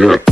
Yeah.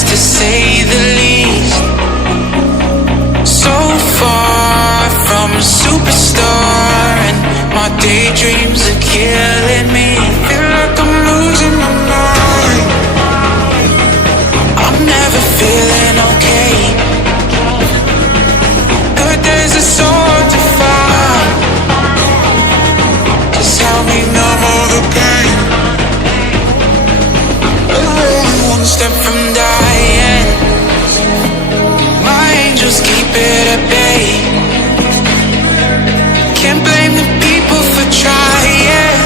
To say the least, so far from a superstar, and my daydreams are killing me. Feel like I'm losing my mind. I'm never feeling okay. Good days are so hard to find. Just help me numb all the pain. I'm only one step from dying. My angels keep it at bay. Can't blame the people for trying.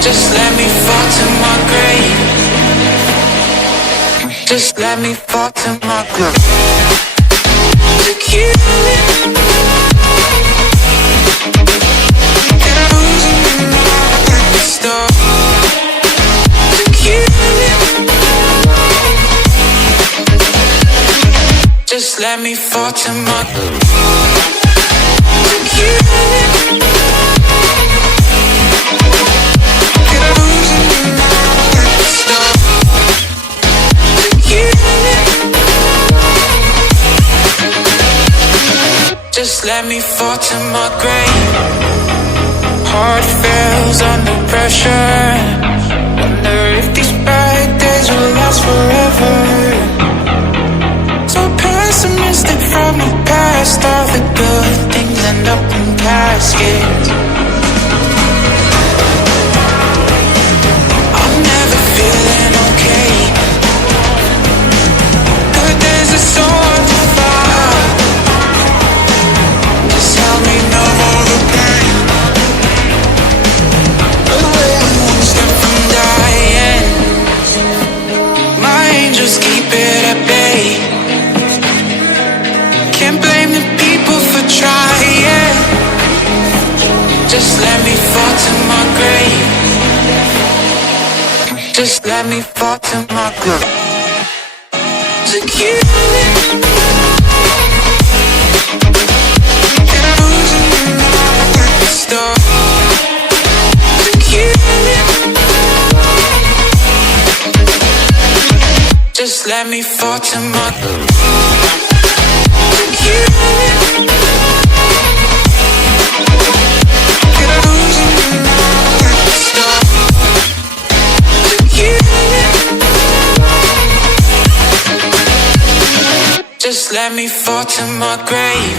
Just let me fall to my grave. Just let me fall to my grave. To kill it. And I'm losing my stuff. To kill it. Just let me fall to my grave. To kill it. And I'm losing my stuff. To kill it. Just let me fall to my grave. Heart fails under pressure. Wonder if these bad days will last forever. So pessimistic from the past. All the good things end up in caskets. I'm never feeling okay. Good days are so hard to find. Just help me numb all the pain. I'm only one step from dying. My angels keep it at bay. Can't blame the people for trying. Just let me fall to my grave. Just let me fall to my grave. To kill it. And I'm losing my stuff. To kill it. Just let me fall to my grave. To kill it. And I'm losing my stuff. To kill it. Just let me fall to my grave.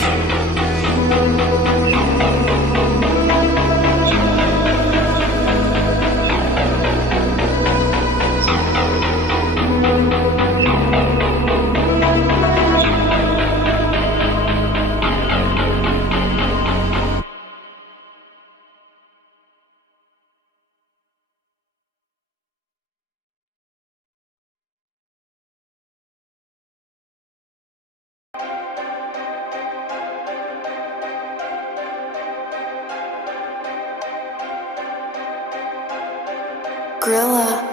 Gorilla.